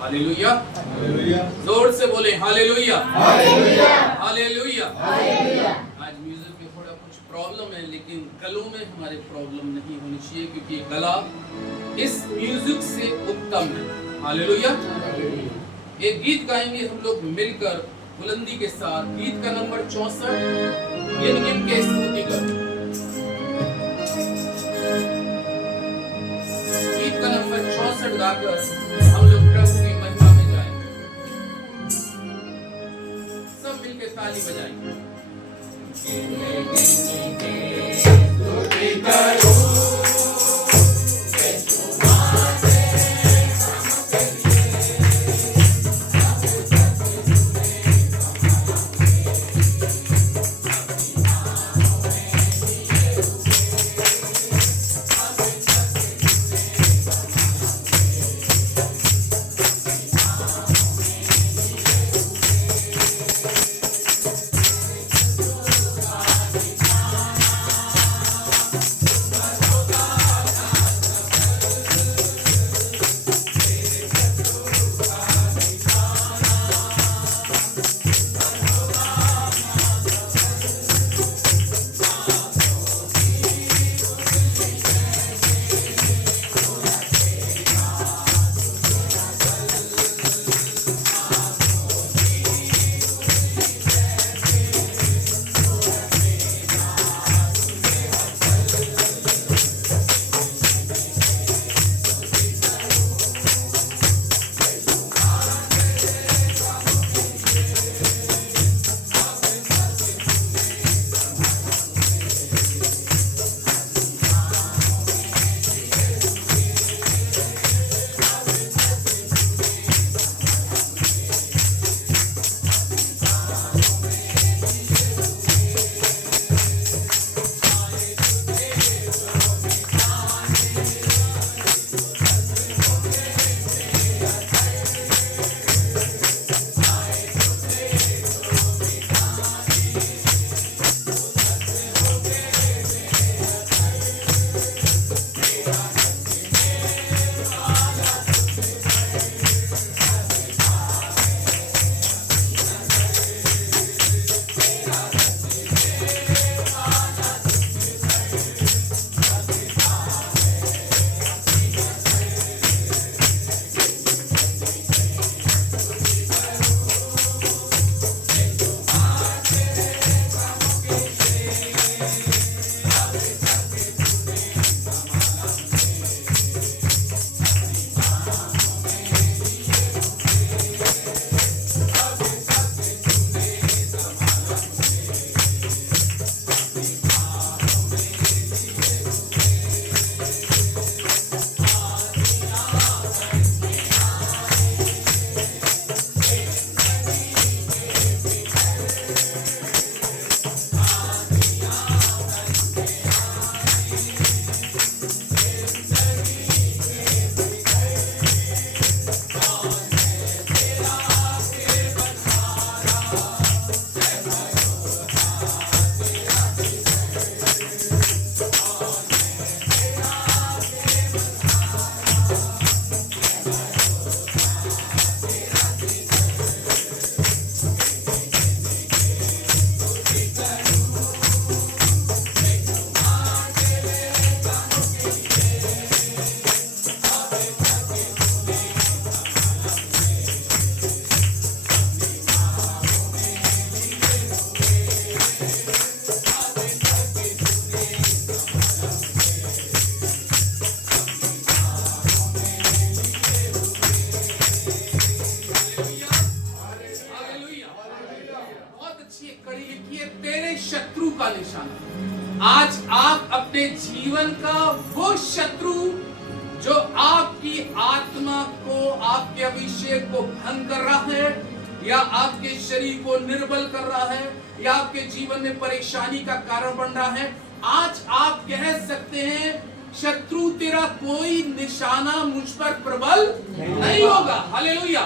Hallelujah, hallelujah, जोर से बोले हालेलुया, हालेलुया, हालेलुया। हालेलुया। आज म्यूजिक में थोड़ा कुछ प्रॉब्लम है, लेकिन गलों में हमारे प्रॉब्लम नहीं होनी चाहिए, क्योंकि ये गला इस म्यूजिक से उत्तम है। हालेलुया। एक गीत गाएंगे हम लोग मिलकर बुलंदी के साथ। गीत का नंबर 64, गिन गिन के स्तुति कर। गीत का नंबर 64 गाकर हम लोग प्रभु की महिमा में जाएंगे। सब मिलकर ताली बजाएंगे। शत्रु का निशाना। आज आप अपने जीवन का वो शत्रु जो आपकी आत्मा को, आपके अभिषेक को भंग कर रहा है, या आपके शरीर को निर्बल कर रहा है, या आपके जीवन में परेशानी का कारण बन रहा है, आज आप कह सकते हैं शत्रु तेरा कोई निशाना मुझ पर प्रबल नहीं होगा। हालेलुया।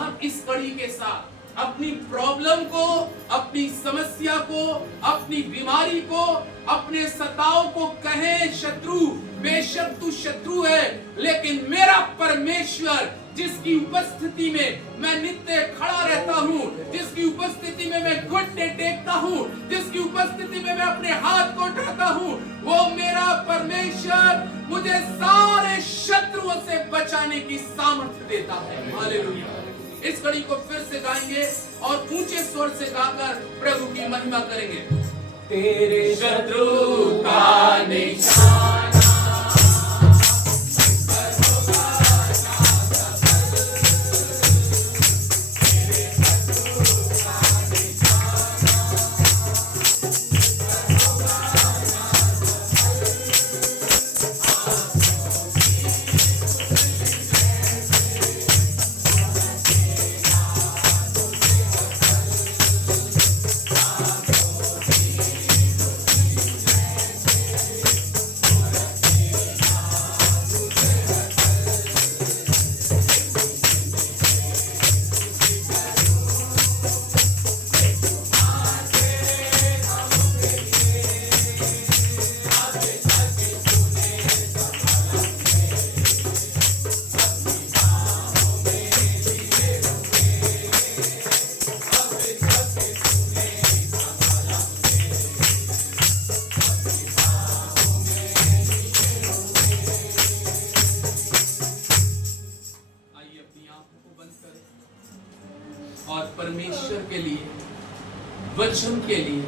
आप इस कड़ी के साथ अपनी प्रॉब्लम को, अपनी समस्या को, अपनी बीमारी को, अपने सताव को कहें शत्रु, बेशक तू शत्रु है, लेकिन मेरा परमेश्वर जिसकी उपस्थिति में मैं नित्य खड़ा रहता हूँ, जिसकी उपस्थिति में मैं घुटने टेकता हूँ, जिसकी उपस्थिति में मैं अपने हाथ को उठाता हूँ, वो मेरा परमेश्वर मुझे सारे शत्रुओं से बचाने की सामर्थ्य देता है। हालेलुया। इस कड़ी को फिर से गाएंगे और ऊंचे स्वर से गाकर प्रभु की महिमा करेंगे। तेरे शत्रु का निशाना और परमेश्वर के लिए, वचन के लिए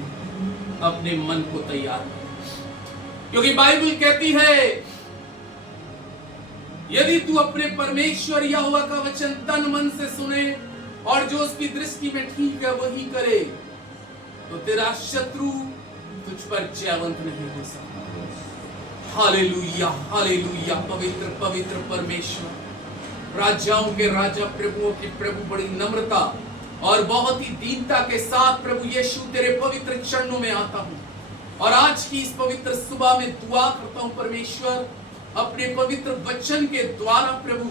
अपने मन को तैयार करें। क्योंकि बाइबल कहती है यदि तू अपने परमेश्वर यहोवा का वचन तन मन से सुने और जो उसकी दृष्टि में ठीक है वही करे, तो तेरा शत्रु तुझ पर जयवंत नहीं हो सकता। Hallelujah, hallelujah. पवित्र पवित्र परमेश्वर, राजाओं के राजा, प्रभुओं के प्रभु, बड़ी नम्रता और बहुत ही दीनता के साथ प्रभु यीशु तेरे पवित्र चरणों में आता हूं और आज की इस पवित्र सुबह में दुआ करता हूं परमेश्वर, अपने पवित्र वचन के द्वारा प्रभु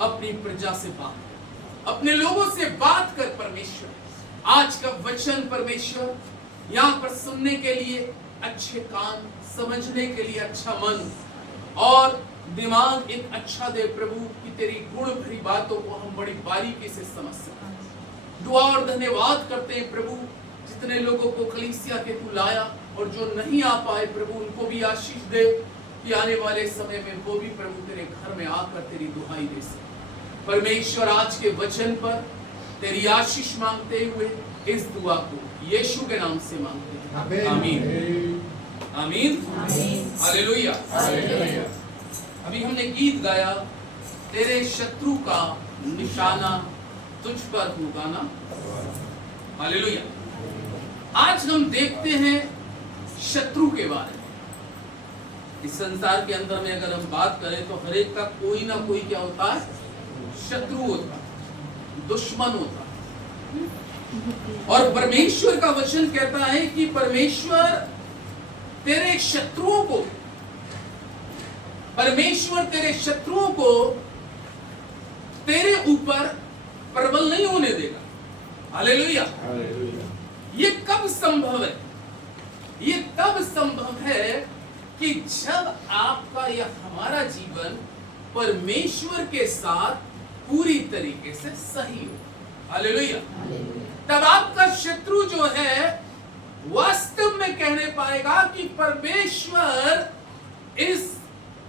अपनी प्रजा से बात, अपने लोगों से बात कर परमेश्वर। आज का वचन परमेश्वर यहाँ पर सुनने के लिए अच्छे कान, समझने के लिए अच्छा मन और दिमाग एक अच्छा दे प्रभु, कि तेरी गुण भरी बातों को हम बड़ी बारीकी से समझ सकें। दुआ और धन्यवाद करते हैं प्रभु, जितने लोगों को कलीसिया के तू लाया और जो नहीं आ पाए प्रभु उनको भी आशीष दे, कि आने वाले समय में वो भी प्रभु तेरे घर में आकर तेरी दुहाई दे सके। परमेश्वर आज के वचन पर तेरी आशीष मांगते हुए इस दुआ को यीशु के नाम से मांगते हैं, आमीन आमीन हालेलुया। अभी हमने गीत गाया, तेरे शत्रु का निशाना तुझ पर होगा ना। हालेलुया। आज हम देखते हैं शत्रु के बारे में। इस संसार के अंदर में अगर हम बात करें तो हर एक का कोई ना कोई क्या होता है, शत्रु होता है, दुश्मन होता है। और परमेश्वर का वचन कहता है कि परमेश्वर तेरे शत्रुओं को, परमेश्वर तेरे शत्रुओं को तेरे ऊपर प्रबल नहीं होने देगा। हालेलुया। ये कब संभव है? ये तब संभव है कि जब आपका या हमारा जीवन परमेश्वर के साथ पूरी तरीके से सही हो। हालेलुया। तब आपका शत्रु जो है वास्तव में कहने पाएगा कि परमेश्वर इस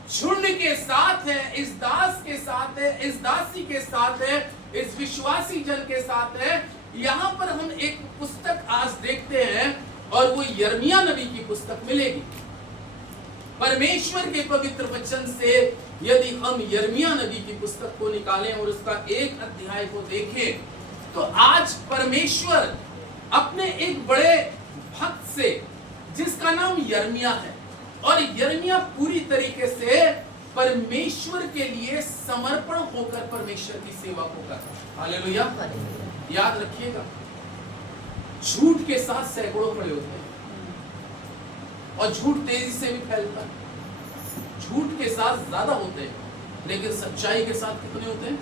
झुंड के साथ है, इस दास के साथ है, इस दासी के साथ है, इस विश्वासी जन के साथ है। यहाँ पर हम एक पुस्तक आज देखते हैं और वो यिर्मयाह नबी की पुस्तक मिलेगी। परमेश्वर के पवित्र वचन से यदि हम यिर्मयाह नबी की पुस्तक को निकालें और उसका एक अध्याय को देखें, तो आज परमेश्वर अपने एक बड़े भक्त से, जिसका नाम यिर्मयाह है, और यिर्मयाह पूरी तरीके से परमेश्वर के लिए समर्पण होकर परमेश्वर की सेवा को करता है। हालेलुया। याद रखिएगा, झूठ के साथ सैकड़ों खड़े होते हैं और झूठ तेजी से भी फैलता है। झूठ के साथ ज्यादा होते हैं, लेकिन सच्चाई के साथ कितने होते हैं?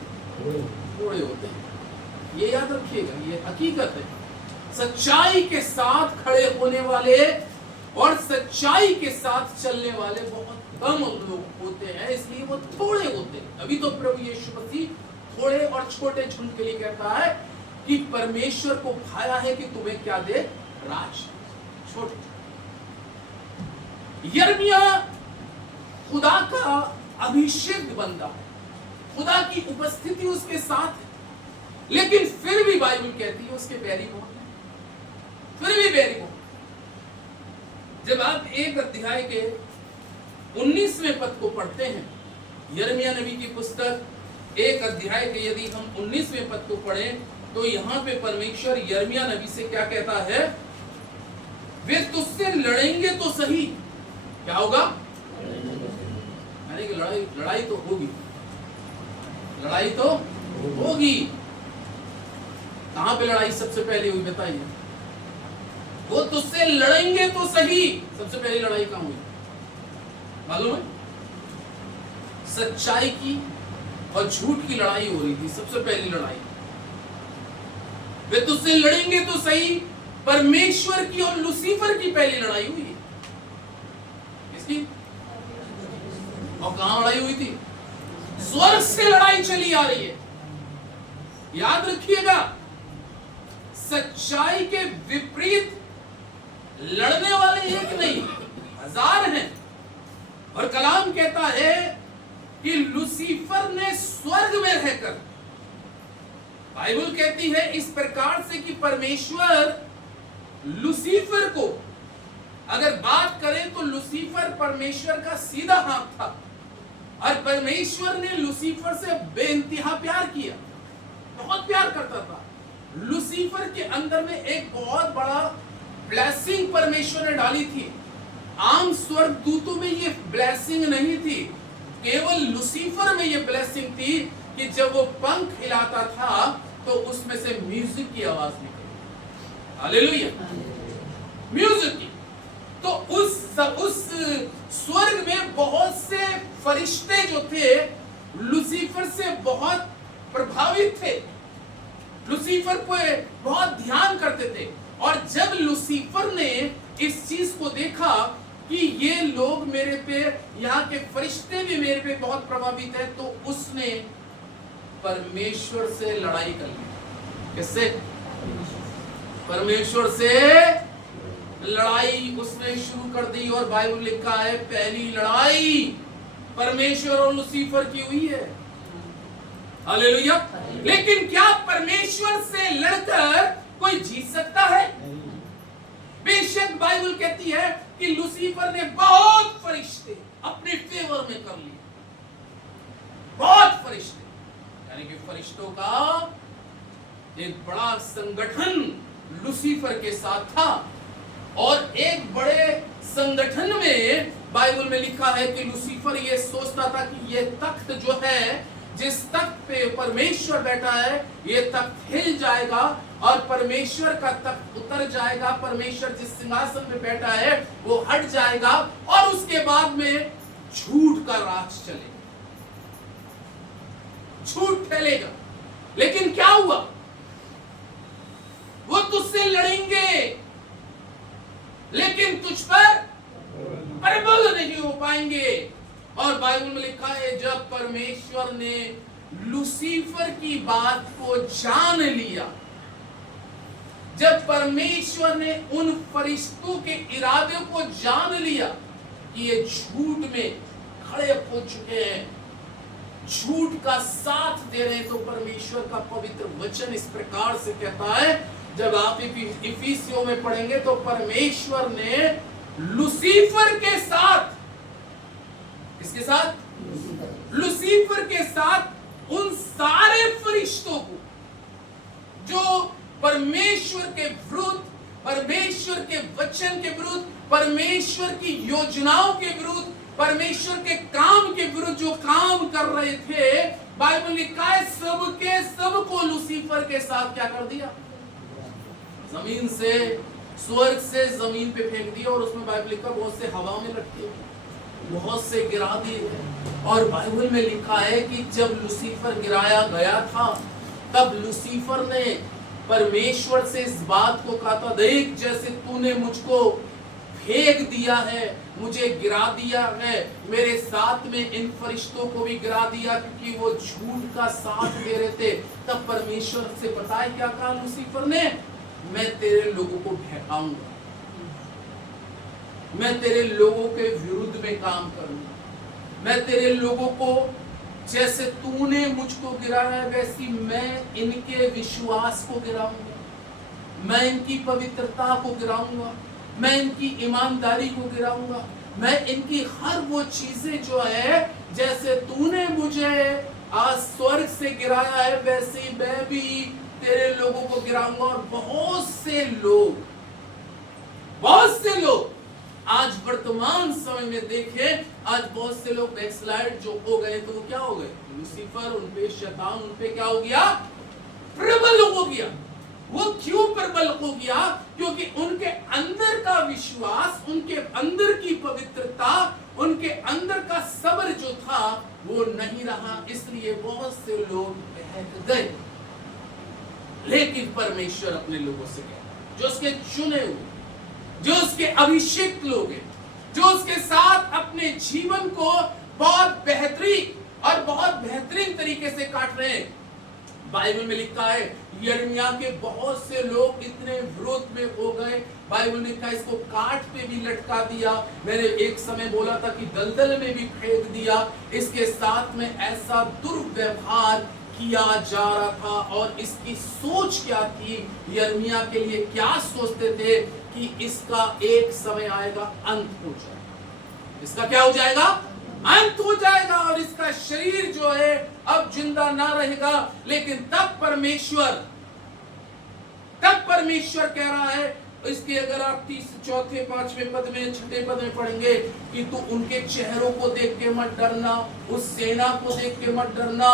थोड़े होते हैं। ये याद रखिएगा, ये हकीकत है। सच्चाई के साथ खड़े होने वाले और सच्चाई के साथ चलने वाले बहुत कम लोग होते हैं, इसलिए वो थोड़े होते हैं। अभी तो प्रभु यीशु मसीह थोड़े और छोटे झुंड के लिए कहता है कि परमेश्वर को भाया है कि तुम्हें क्या दे, राज। छोटे यिर्मयाह खुदा का अभिषेक बंदा है, खुदा की उपस्थिति उसके साथ है, लेकिन फिर भी बाइबल कहती है उसके बैरी बहुत है, फिर भी बैरी बहुत। जब आप एक अध्याय के 19वें पद को पढ़ते हैं, यिर्मयाह नबी की पुस्तक एक अध्याय के यदि हम 19वें पद को पढ़ें तो यहां पे परमेश्वर यिर्मयाह नबी से क्या कहता है, वे तुझसे लड़ेंगे तो सही। क्या होगा? यानी कि लड़ाई तो होगी, लड़ाई तो होगी। कहां पे लड़ाई सबसे पहले हुई बताइए? वो तुझसे लड़ेंगे तो सही। सबसे पहली लड़ाई कहां हुई मालूम है? सच्चाई की और झूठ की लड़ाई हो रही थी, सबसे पहली लड़ाई। वे तुझसे लड़ेंगे तो सही, परमेश्वर की और लूसीफर की पहली लड़ाई हुई है। किसकी? और कहां लड़ाई हुई थी? स्वर्ग से लड़ाई चली आ रही है। याद रखिएगा, सच्चाई के विपरीत लड़ने वाले एक नहीं, हजार हैं। और कलाम कहता है कि लूसीफर ने स्वर्ग में रहकर, बाइबल कहती है इस प्रकार से कि परमेश्वर लूसीफर को अगर बात करें तो लूसीफर परमेश्वर का सीधा हाथ था, और परमेश्वर ने लूसीफर से बेइंतहा प्यार किया, बहुत प्यार करता था। लूसीफर के अंदर में एक बहुत बड़ा ब्लेसिंग परमेश्वर ने डाली थी। आम स्वर्गदूतों में ये ब्लेसिंग नहीं थी, केवल लूसीफर में ये ब्लेसिंग थी कि जब वो पंख हिलाता था तो उसमें से म्यूजिक की आवाज निकली। हालेलुया, म्यूजिक की। तो उस स्वर्ग में बहुत से फरिश्ते जो थे लूसीफर से बहुत प्रभावित थे, लूसीफर पे बहुत ध्यान करते थे। और जब लूसीफर ने इस चीज को देखा कि ये लोग मेरे पे, यहाँ के फरिश्ते भी मेरे पे बहुत प्रभावित है, तो उसने परमेश्वर से लड़ाई कर ली। किससे? परमेश्वर से लड़ाई उसने शुरू कर दी। और बाइबल लिखा है पहली लड़ाई परमेश्वर और लूसीफर की हुई है। हालेलुया। लेकिन क्या परमेश्वर से लड़कर कोई जीत सकता है? बेशक बाइबल कहती है कि लूसीफर ने बहुत फरिश्ते अपने फेवर में कर लिए, बहुत फरिश्ते, यानी कि फरिश्तों का एक बड़ा संगठन लूसीफर के साथ था। और एक बड़े संगठन में बाइबल में लिखा है कि लूसीफर ये सोचता था कि ये तख्त जो है, जिस तख्त पे परमेश्वर बैठा है, ये तख्त हिल जाएगा और परमेश्वर का तख्त उतर जाएगा, परमेश्वर जिस सिंहासन पे बैठा है वो हट जाएगा और उसके बाद में झूठ का राज चलेगा, झूठ फैलेगा। लेकिन क्या हुआ? वो तुझसे लड़ेंगे लेकिन तुझ पर प्रबल नहीं हो पाएंगे। और बाइबल में लिखा है जब परमेश्वर ने लूसीफर की बात को जान लिया, जब परमेश्वर ने उन फरिश्तों के इरादे को जान लिया कि ये झूठ में खड़े हो चुके हैं, झूठ का साथ दे रहे हैं, तो परमेश्वर का पवित्र वचन इस प्रकार से कहता है, जब आप इफिसियों में पढ़ेंगे तो परमेश्वर ने लूसीफर के साथ, किसके साथ? लूसीफर के साथ उन सारे फरिश्तों को जो परमेश्वर के विरुद्ध, परमेश्वर के वचन के विरुद्ध, परमेश्वर की योजनाओं के विरुद्ध, परमेश्वर के काम के विरुद्ध जो काम कर रहे थे, बाइबल लिखा है सबके सबको लूसीफर के साथ क्या कर दिया? जमीन से, स्वर्ग से जमीन पे फेंक दिया। और उसमें बाइबल लिखा बहुत से हवा में रख दिए, बहुत से गिरा दिए। और बाइबल में लिखा है कि जब लूसीफर गिराया गया था तब लूसीफर ने परमेश्वर से इस बात को कहा था, देख जैसे तूने मुझको फेंक दिया है, मुझे गिरा दिया है, मेरे साथ में इन फरिश्तों को भी गिरा दिया क्योंकि वो झूठ का साथ दे रहे थे। तब परमेश्वर से पता है क्या कहा लूसीफर ने? मैं तेरे लोगों को ढकाऊंगा, मैं तेरे लोगों के विरुद्ध में काम करूंगा, मैं तेरे लोगों को जैसे तूने मुझको गिराया है वैसी मैं इनके विश्वास को गिराऊंगा, मैं इनकी पवित्रता को गिराऊंगा, मैं इनकी ईमानदारी को गिराऊंगा, मैं इनकी हर वो चीजें जो है जैसे तूने मुझे आज स्वर्ग से गिराया है वैसे ही मैं भी तेरे लोगों को गिराऊंगा। और बहुत से लोग आज वर्तमान समय में देखें, आज बहुत से लोग बैकस्लाइड जो हो गए तो वो क्या हो गए? लूसीफर उनपे, शैतान उनपे क्या हो गया? प्रबल हो गया। वो क्यों प्रबल हो गया? क्योंकि उनके अंदर का विश्वास, उनके अंदर की पवित्रता, उनके अंदर का सब्र जो था वो नहीं रहा, इसलिए बहुत से लोग बहक गए। लेकिन परमेश्वर अपने लोगों से कह, जो उसके चुने हुए, जो उसके अभिषिक्त लोग हैं, जो उसके साथ अपने जीवन को बहुत बेहतरीन और बहुत बेहतरीन तरीके से काट रहे हैं। बाइबल में लिखा है यिर्मयाह के बहुत से लोग इतने विरोध में हो गए, बाइबल में लिखा है इसको काट पे भी लटका दिया, मैंने एक समय बोला था कि दलदल में भी फेंक दिया। इसके साथ में ऐसा दुर्व्यवहार किया जा रहा था। और इसकी सोच क्या थी? यिर्मयाह के लिए क्या सोचते थे कि इसका एक समय आएगा, अंत हो जाएगा। इसका क्या हो जाएगा? अंत हो जाएगा और इसका शरीर जो है अब जिंदा ना रहेगा। लेकिन तब परमेश्वर कह रहा है, इसके अगर आप 4, 5वें पद में, 6ठे पद में पढ़ेंगे कि तू उनके चेहरों को देख के मत डरना, उस सेना को देख के मत डरना,